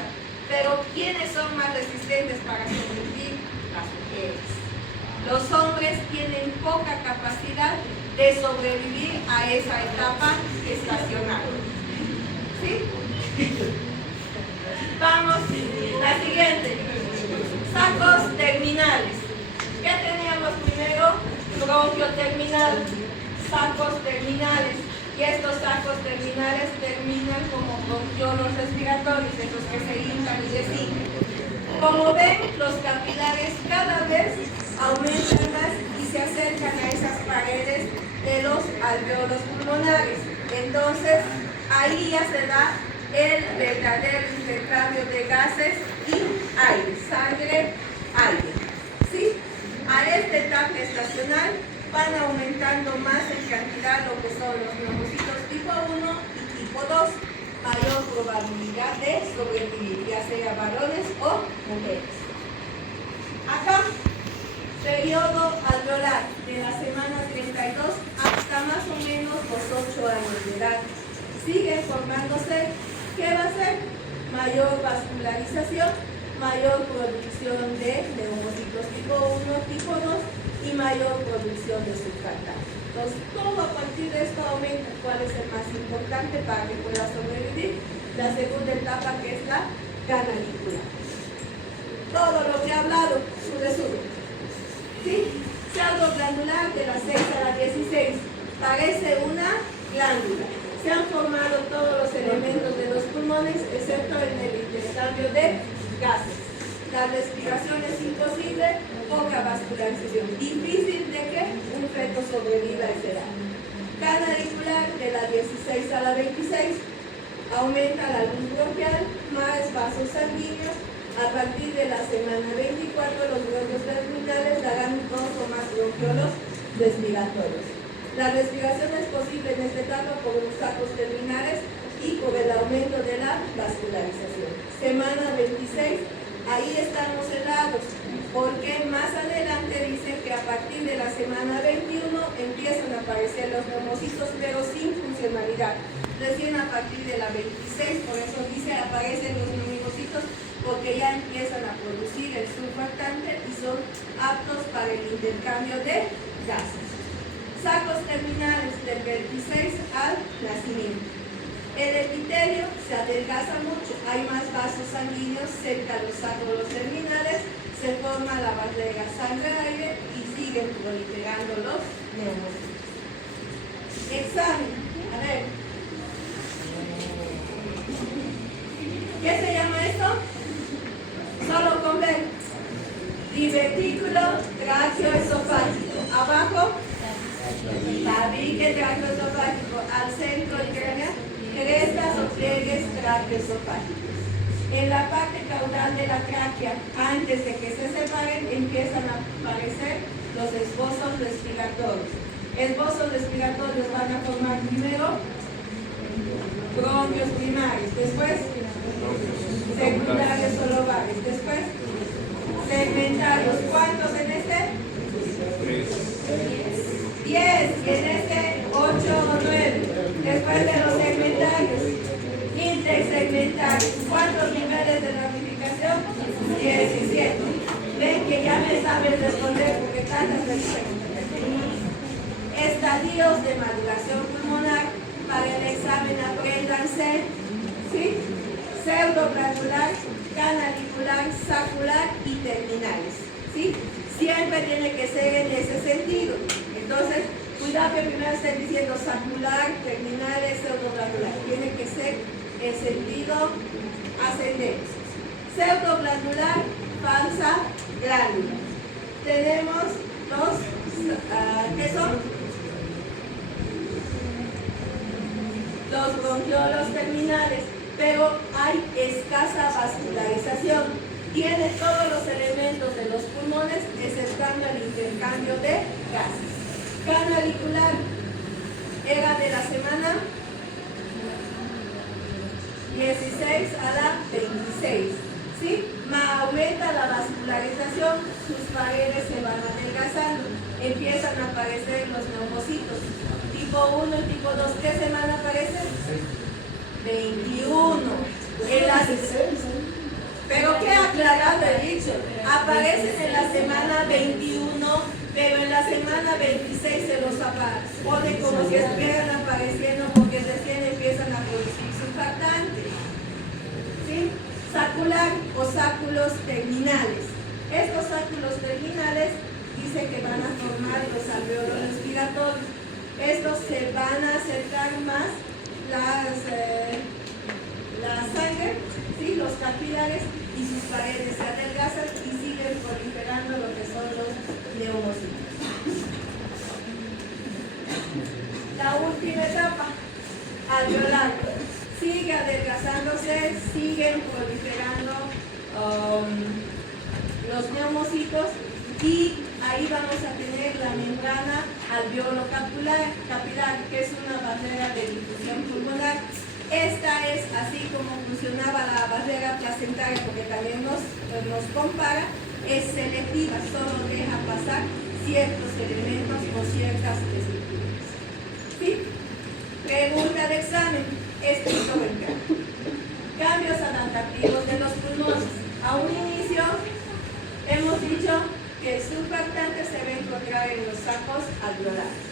Pero ¿quiénes son más resistentes para sobrevivir? Las mujeres. Los hombres tienen poca capacidad de sobrevivir a esa etapa estacional. ¿Sí? Vamos, la siguiente. Sacos terminales. ¿Qué teníamos primero? Bronquio terminal. Sacos terminales. Y estos sacos terminales terminan como bronquiolos respiratorios, esos que se inflan y desinflan. Como ven, los capilares cada vez aumentan más y se acercan a esas paredes de los alveolos pulmonares. Entonces, ahí ya se da el verdadero intercambio de gases y aire, sangre, aire. ¿Sí? A esta etapa estacional van aumentando más en cantidad lo que son los neumocitos tipo 1 y tipo 2. Mayor probabilidad de sobrevivir, ya sea varones o mujeres. Acá, periodo alveolar de la semana 32 hasta más o menos los 8 años de edad. Sigue formándose, ¿qué va a ser? Mayor vascularización, mayor producción de neumocitos tipo 1, tipo 2 y mayor producción de surfactante. Entonces, todo a partir de esto aumenta. ¿Cuál es el más importante para que pueda sobrevivir? La segunda etapa, que es la canalicular. Todo lo que he hablado, su resumen. ¿Sí? Pseudo glandular de la 6 a la 16. Parece una glándula. Se han formado todos los elementos de los pulmones, excepto en el intercambio de gases. La respiración es imposible, poca vascularización. Difícil de que un feto sobreviva a esa edad. Canalicular de la 16 a la 26. Aumenta la luz bronquial, más vasos sanguíneos. A partir de la semana 24, los bronquios terminales darán 2 o más bronquiolos respiratorios. La respiración es posible en esta etapa por los sacos terminales y por el aumento de la vascularización. Semana 26. Ahí estamos helados, porque más adelante dice que a partir de la semana 21 empiezan a aparecer los neumocitos, pero sin funcionalidad. Recién a partir de la 26, por eso dice, aparecen los neumocitos, porque ya empiezan a producir el surfactante y son aptos para el intercambio de gases. Sacos terminales del 26 al nacimiento. El epitelio se adelgaza mucho, hay más vasos sanguíneos cerca de los sacos terminales, se forma la barrera sangre-aire y siguen proliferando los neumocitos. Examen, a ver. ¿Qué se llama esto? Solo con ver. Divertículo tráqueo-esofágico. Abajo, tabique tráqueo-esofágico. Al centro el cráneo. Crestas o pliegues tráqueo-esofágicos. En la parte caudal de la tráquea, antes de que se separen, empiezan a aparecer los esbozos respiratorios. Esbozos respiratorios van a formar primero bronquios primarios, después secundarios o lobales, después segmentarios. ¿Cuántos en este? 10. Y en este 8 o 9. Después de los segmentarios, elementales. ¿Cuántos niveles de ramificación? 17. Ven que ya me saben responder porque tantas veces estadios de maduración pulmonar. Para el examen apréndanse, ¿sí? Pseudoglandular, canalicular, sacular y terminales, ¿sí? Siempre tiene que ser en ese sentido. Entonces, cuidado que primero estén diciendo sacular, terminales, pseudoglandular. Tiene que ser en sentido ascendente. Pseudoglandular, falsa glándula. Tenemos los, ¿qué son? Los bronquiolos terminales, pero hay escasa vascularización. Tiene todos los elementos de los pulmones, exceptuando el intercambio de gases. Canalicular era de la semana 16 a la 26. ¿Sí? Aumenta la vascularización, sus paredes se van adelgazando, empiezan a aparecer los neumocitos. Tipo 1 y tipo 2, ¿qué semana aparecen? 21. Pero qué aclarado he dicho, aparecen en la semana 21, pero en la semana 26 se los pone como si estuvieran apareciendo porque recién empiezan a producir surfactantes. ¿Sí? Sacular o sáculos terminales. Estos sáculos terminales dice que van a formar los alveolos respiratorios. Estos se van a acercar más la sangre, ¿sí? Los capilares, y sus paredes se adelgazan y siguen proliferando lo que son los neumocitos. La última etapa, alveolar. Sigue adelgazándose, siguen proliferando los neumocitos y ahí vamos a tener la membrana alveolo-capilar, que es una barrera de difusión pulmonar. Esta es así como funcionaba la barrera placentaria, porque también nos compara, es selectiva, solo deja pasar ciertos elementos o ciertas estructuras. ¿Sí? Pregunta de examen, escrito en cambios adaptativos de los pulmones. A un inicio hemos dicho que el surfactante se va a encontrar en los sacos alveolares.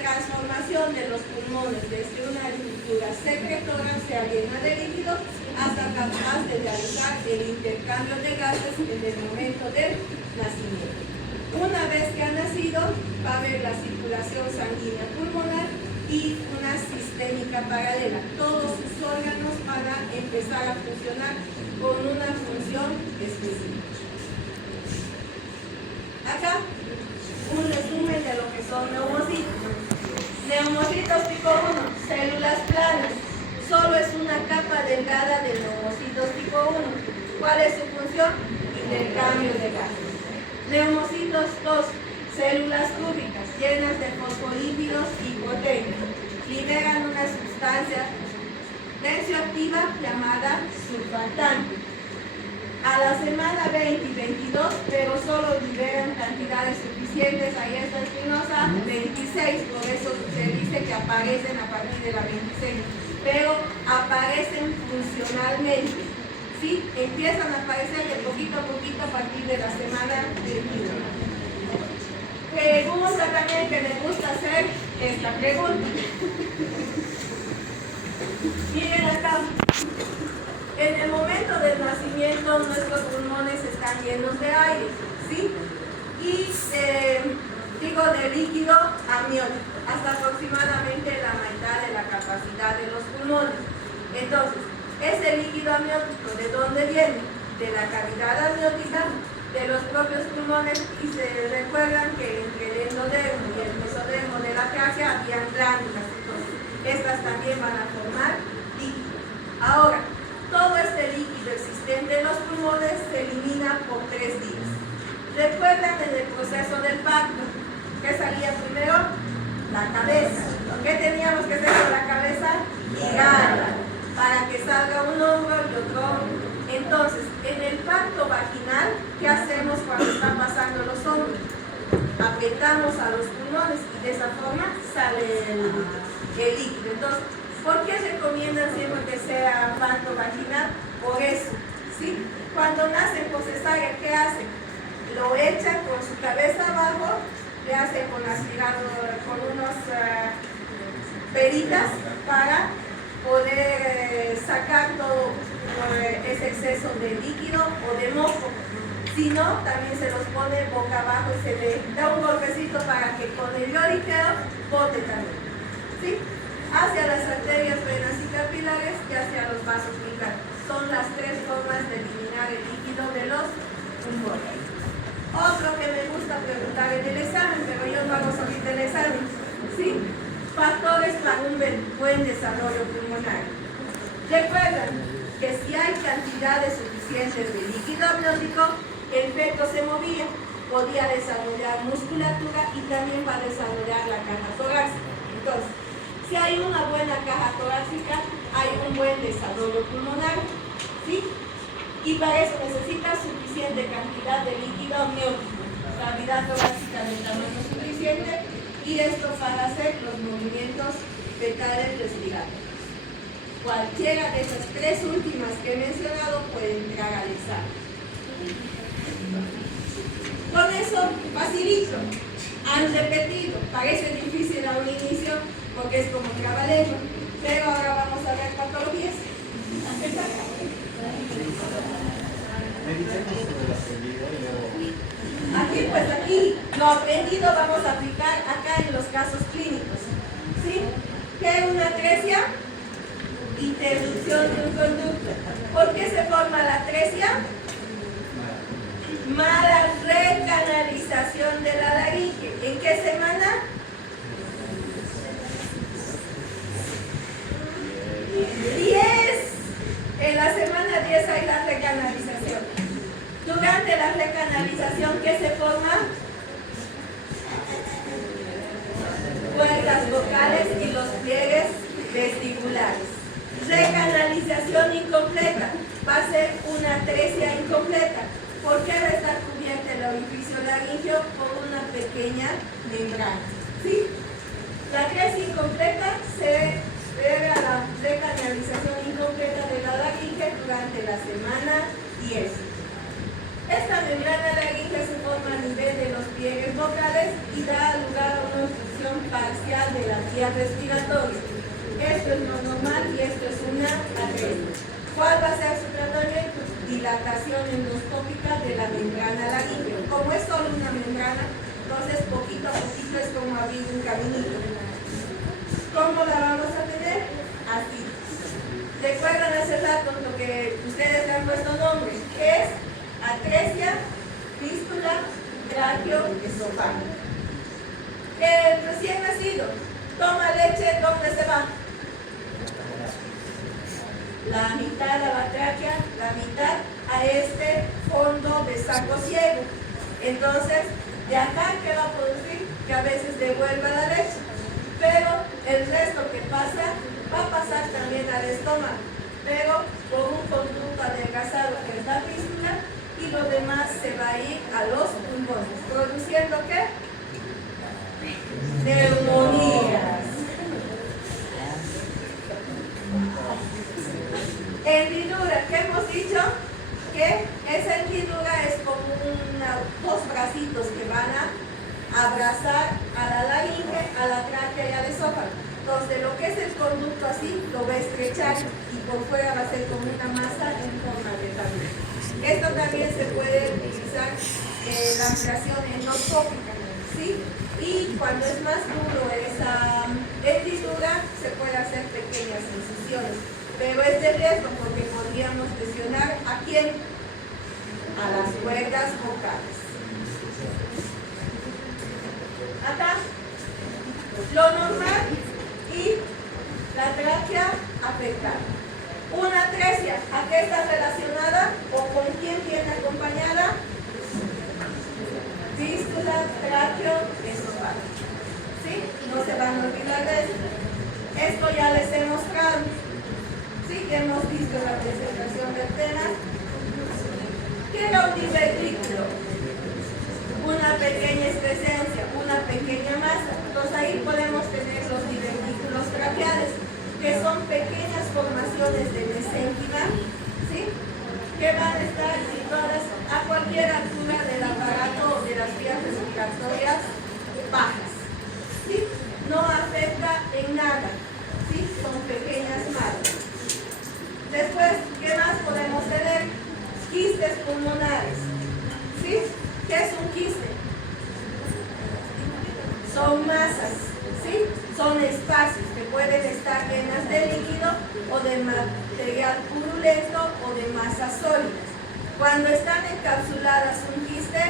Transformación de los pulmones desde una estructura secretora, sea llena de líquido, hasta capaz de realizar el intercambio de gases en el momento del nacimiento. Una vez que ha nacido, va a haber la circulación sanguínea pulmonar y una sistémica paralela. Todos sus órganos van a empezar a funcionar con una función específica. Acá, un resumen de lo que son neumocitos. Neumocitos tipo 1, células planas. Solo es una capa delgada de neumocitos tipo 1. ¿Cuál es su función? Intercambio de gases. Neumocitos 2, células cúbicas llenas de fosfolípidos y proteínas. Liberan una sustancia tensioactiva llamada surfactante. A la semana 20 y 22, pero solo liberan cantidades suficientes, ahí está Espinosa, 26, por eso se dice que aparecen a partir de la 26, pero aparecen funcionalmente, ¿sí? Empiezan a aparecer de poquito a poquito a partir de la semana 21. Pregunta también que me gusta hacer esta pregunta. Miren acá. En el momento del nacimiento nuestros pulmones están llenos de aire, ¿sí? Y de líquido amniótico, hasta aproximadamente la mitad de la capacidad de los pulmones. Entonces, ese líquido amniótico, ¿de dónde viene? De la cavidad amniótica de los propios pulmones, y se recuerdan que entre el endodermo y el mesodermo de la tráquea habían glándulas, entonces estas también van a formar líquido. Ahora, todo este líquido existente en los pulmones se elimina por 3 días. ¿Recuerdan en el proceso del parto? ¿Qué salía primero? La cabeza. ¿Qué teníamos que hacer con la cabeza? Ligarla, para que salga un hombro y otro hombro. Entonces, en el parto vaginal, ¿qué hacemos cuando están pasando los hombros? Apretamos a los pulmones y de esa forma sale el líquido. Entonces, ¿Por qué recomiendan siempre que sea parto vaginal? Por eso, ¿sí? Cuando nacen por cesárea, ¿qué hacen? Lo echan con su cabeza abajo, le hacen con unos peritas para poder sacar todo ese exceso de líquido o de moco. Si no, también se los pone boca abajo y se le da un golpecito para que con el lloriqueo bote también, ¿sí? Hacia las arterias, venas y capilares y hacia los vasos biliares. Son las tres formas de eliminar el líquido de los pulmones. Otro que me gusta preguntar en el examen, pero yo no hago solito el examen, ¿sí? Factores para un buen desarrollo pulmonar. Recuerden que si hay cantidades suficientes de líquido amniótico, el feto se movía, podía desarrollar musculatura y también va a desarrollar la caja torácica. Entonces, si hay una buena caja torácica, hay un buen desarrollo pulmonar, ¿sí? Y para eso necesita suficiente cantidad de líquido amniótico, cavidad torácica de tamaño suficiente, y esto para hacer los movimientos fetales respiratorios. Cualquiera de esas tres últimas que he mencionado puede entrar al examen. Con eso, facilito. Han repetido. Parece difícil a un inicio porque es como trabalengua, pero ahora vamos a ver patologías. Aquí lo aprendido vamos a aplicar acá en los casos clínicos. ¿Sí? ¿Qué es una atresia? Interrupción de un conducto. ¿Por qué se forma la atresia? Mala recanalización de la laringe. ¿En qué semana? 10. En la semana 10 hay la recanalización. Durante la recanalización, ¿qué se forma? Cuerdas vocales y los pliegues vestibulares. Recanalización incompleta. Va a ser una atresia incompleta. ¿Por qué va a estar cubierta el orificio laringeo? Por una pequeña membrana. ¿Sí? La atresia incompleta se debe a la recanalización incompleta de la laringe durante la semana 10. Esta membrana laringea se forma a nivel de los pliegues vocales y da lugar a una obstrucción parcial de las vías respiratorias. Esto es lo normal y esto es una atresia. ¿Cuál va a ser su tratamiento? Dilatación endoscópica de la membrana laringea. Como es solo una membrana, entonces poquito a poquito es como abrir un caminito. ¿Cómo la vamos a tener? Así. ¿Recuerdan hace rato lo que ustedes le han puesto nombre? ¿Qué es? Atresia, fístula, tráqueo, esófago. El recién nacido toma leche, ¿dónde se va? La mitad a la tráquea, la mitad a este fondo de saco ciego. Entonces, de acá, ¿qué va a producir? Que a veces devuelva la leche. Pero el resto que pasa, va a pasar también al estómago, pero por un conducto adelgazado que es la fístula, y lo demás se va a ir a los pulmones, produciendo ¿qué? Neumonías. Hendidura, ¿qué hemos dicho? Que esa hendidura es como dos bracitos que van a abrazar a la laringe, a la tráquea y al esófago. Entonces, lo que es el conducto así, lo va a estrechar y por fuera va a ser como una masa en forma de tablero. Esto también se puede utilizar en la ampliación endoscópica, ¿sí? Y cuando es más duro esa hendidura, se puede hacer pequeñas incisiones. Pero es de riesgo porque podríamos lesionar ¿a quién? A las cuerdas vocales. Acá, lo normal y la tráquea afectada. Una atresia, ¿a qué está relacionada o con quién viene acompañada? Fístula, tráqueo, esófago. ¿Sí? No se van a olvidar de esto. Esto ya les he mostrado. Sí, que hemos visto la presentación del tema. ¿Qué era un divertículo? Una pequeña excrescencia, una pequeña masa. Entonces ahí podemos tener los divertículos traqueales, que son formaciones de mesénquima, ¿sí? Que van a estar situadas a cualquier altura del aparato o de las vías respiratorias bajas, ¿sí? No afecta en nada, ¿sí? Son pequeñas marcas. Después, ¿qué más podemos tener? Quistes pulmonares, ¿sí? ¿Qué es un quiste? Son masas, ¿sí? Son espacios que pueden estar llenas de líquido o de material purulento o de masas sólidas. Cuando están encapsuladas un quiste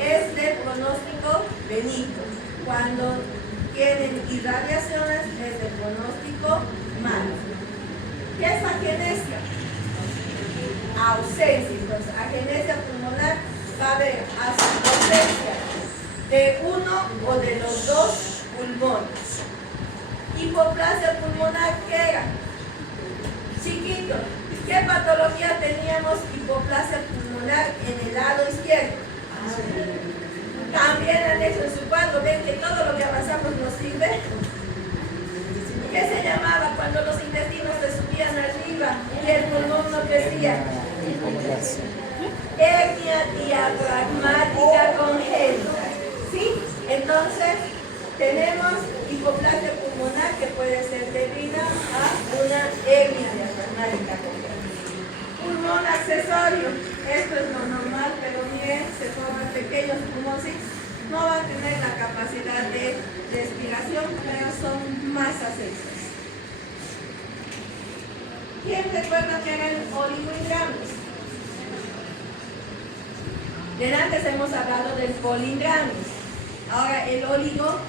es de pronóstico benigno. Cuando tienen irradiaciones es de pronóstico malo. ¿Qué es agenesia? Ausencia. Entonces, agenesia pulmonar va a haber ausencia de uno o de los dos pulmones. Hipoplasia pulmonar, ¿qué era? Chiquito. ¿Qué patología teníamos hipoplasia pulmonar en el lado izquierdo? También han hecho en su cuadro, ven que todo lo que avanzamos nos sirve. ¿Qué se llamaba cuando los intestinos se subían arriba y el pulmón no crecía? Hernia diafragmática congénita. ¿Sí? Entonces, tenemos hipoplasia pulmonar que puede ser debida a una hernia diafragmática congénita. Pulmón accesorio. Esto es lo normal, pero bien, se forman pequeños pulmoncitos. No van a tener la capacidad de respiración, pero son masas extras. ¿Quién recuerda que eran oligohidratos? De antes hemos hablado del polihidratos. Ahora el oligo,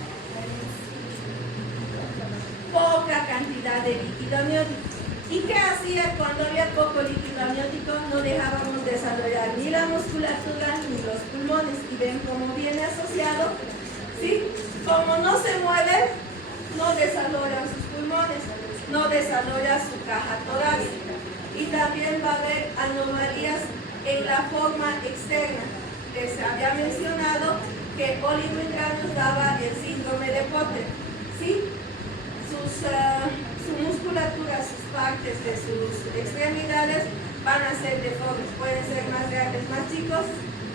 poca cantidad de líquido amniótico. ¿Y qué hacía cuando había poco líquido amniótico? No dejábamos desarrollar ni la musculatura ni los pulmones. Y ven cómo viene asociado, ¿sí? Como no se mueve, no desarrollan sus pulmones, no desarrolla su caja torácica. Y también va a haber anomalías en la forma externa. Les había mencionado que oligohidratos daba el síndrome de Potter, ¿sí? Su musculatura, sus partes de sus extremidades van a ser deformes, pueden ser más grandes, más chicos,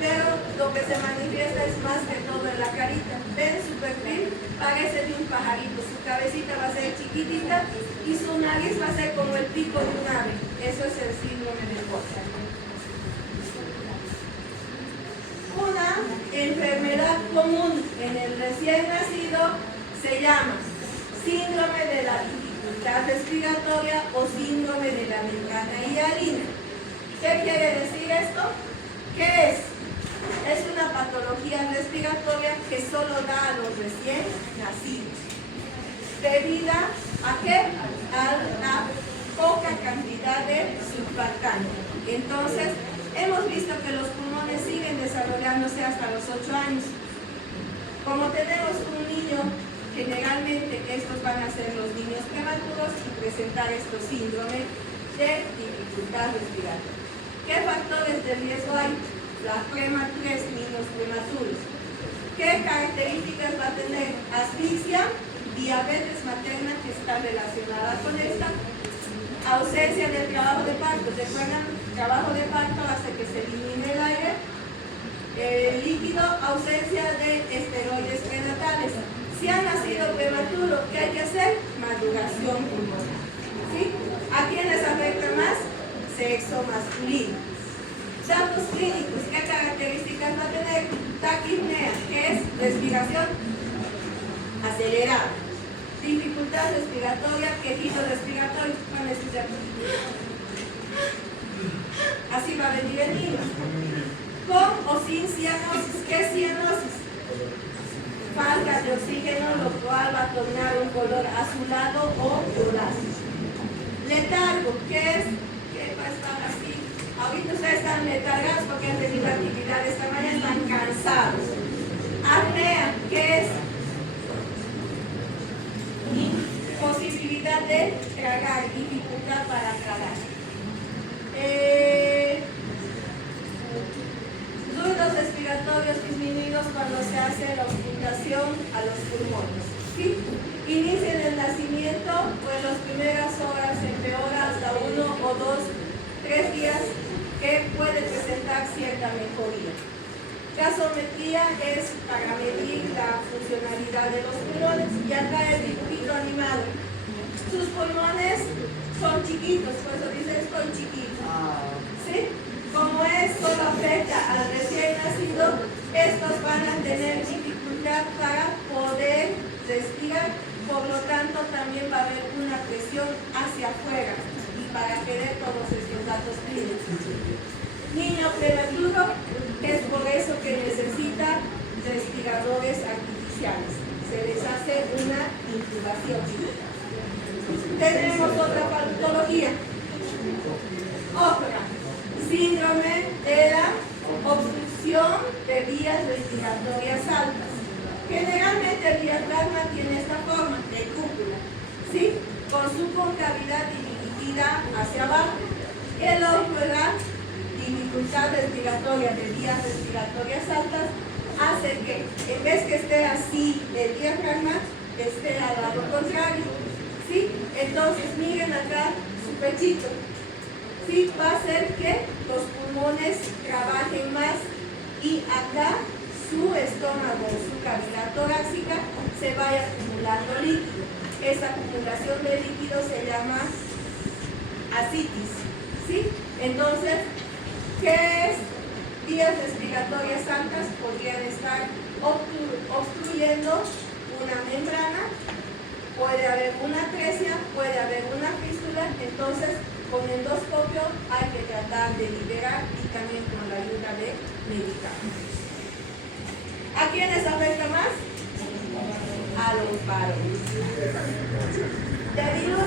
pero lo que se manifiesta es más que todo en la carita. Ven su perfil, parece de un pajarito, su cabecita va a ser chiquitita y su nariz va a ser como el pico de un ave. Eso es el síndrome de Potter. Una enfermedad común en el recién nacido se llama síndrome de la dificultad respiratoria o síndrome de la membrana hialina. ¿Qué quiere decir esto? ¿Qué es? Es una patología respiratoria que solo da a los recién nacidos. ¿Debida a qué? A la poca cantidad de surfactante. Entonces, hemos visto que los pulmones siguen desarrollándose hasta los 8 años. Como tenemos un niño, generalmente estos van a ser los niños prematuros y presentar estos síndromes de dificultad respiratoria. ¿Qué factores de riesgo hay? La prematurez, niños prematuros. ¿Qué características va a tener? Asfixia, diabetes materna que está relacionada con esta, ausencia del trabajo de parto. ¿Recuerdan? Trabajo de parto hace que se elimine el aire. Líquido, ausencia de esteroides prenatales. Si ha nacido prematuro, ¿qué hay que hacer? Maduración pulmonar. ¿Sí? ¿A quiénes afecta más? Sexo masculino. Datos clínicos, ¿qué características va a tener? Taquipnea, que es respiración acelerada. Dificultad respiratoria, quejido respiratorio. Van a escuchar. Así va a venir el niño. Con o sin cianosis. ¿Qué es cianosis? Falta de oxígeno, lo cual va a tornar un color azulado o violáceo. Letargo, ¿qué es? ¿Qué va a estar así? Ahorita ustedes están letargados porque han tenido actividad esta mañana, están cansados. Apnea, ¿qué es? Imposibilidad de tragar, dificultad para tragar. Ruidos respiratorios disminuidos cuando se hace la auscultación a los pulmones. ¿Sí? Inicia en el nacimiento o en las primeras horas empeora gasometrías que puede presentar cierta mejoría. Gasometría es para medir la funcionalidad de los pulmones, y acá el dibujito animado. Sus pulmones son chiquitos, por eso dice estoy chiquito. ¿Sí? Como esto afecta al recién nacido, estos van a tener dificultad para poder respirar, por lo tanto también va a haber una presión hacia afuera y para querer todos estos datos clínicos. Niño prematuro es por eso que necesita respiradores artificiales. Se les hace una intubación. Tenemos otra patología. Otra. Síndrome de la obstrucción de vías respiratorias altas. Generalmente el diafragma tiene esta forma de cúpula, ¿sí? Con su concavidad dirigida hacia abajo. El otro, la dificultad respiratoria de vías respiratorias altas, hace que en vez que esté así el diafragma, esté al lado contrario, ¿sí? Entonces miren acá su pechito, ¿sí? Va a hacer que los pulmones trabajen más y acá su estómago, su cavidad torácica, se vaya acumulando líquido. Esa acumulación de líquido se llama ascitis, ¿sí? Entonces, ¿qué es? Vías respiratorias altas podrían estar obstruyendo una membrana, puede haber una atresia, puede haber una fístula. Entonces con endoscopio hay que tratar de liberar y también con la ayuda de medicamentos. ¿A quiénes afecta más? A los varones. Debido